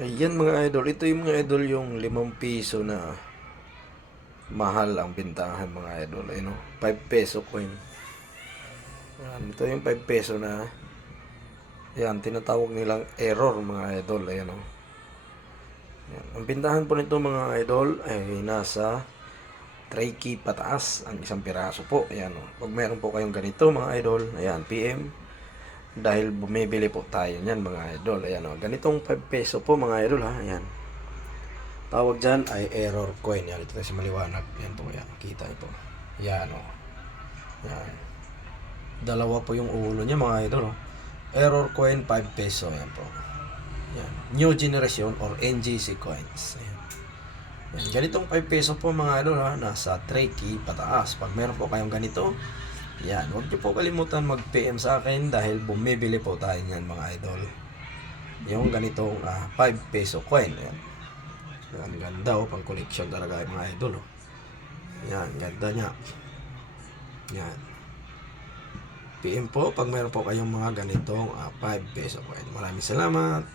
Ayan mga idol, ito yung mga idol yung 5 piso na mahal ang bintahan mga idol. Ayun o, 5 peso coin. Ayan, ito yung 5 peso na, ayan, tinatawag nilang error mga idol. Ayan o. Ayan. Ang bintahan po nito mga idol ay nasa 3K pataas ang isang piraso po. Ayan o. Pag meron po kayong ganito mga idol, ayan, PM. Dahil bumibili po tayo niyan mga idol. Ayan o. Ganitong 5 peso po mga idol ha. Ayan. Tawag dyan ay error coin. Yan, ito tayo sa maliwanag. Yan po, yan. Kita ito. Yan o. Yan. Dalawa po yung ulo niya mga idol. O. Error coin 5 peso. Yan po. Yan. New generation or NGC coins. Yan. Yan. Ganitong 5 peso po mga idol ha. Nasa 3K pataas. Pag meron po kayong ganito, yan. Huwag niyo po kalimutan mag-PM sa akin dahil bumibili po tayo niyan mga idol. Yung ganitong 5 peso coin. Yan. Yan, ganda o, pang collection talaga yung mga idol o. Yan, ganda niya. Yan. PM po pag meron po kayong mga ganitong 5 peso coin. Maraming salamat.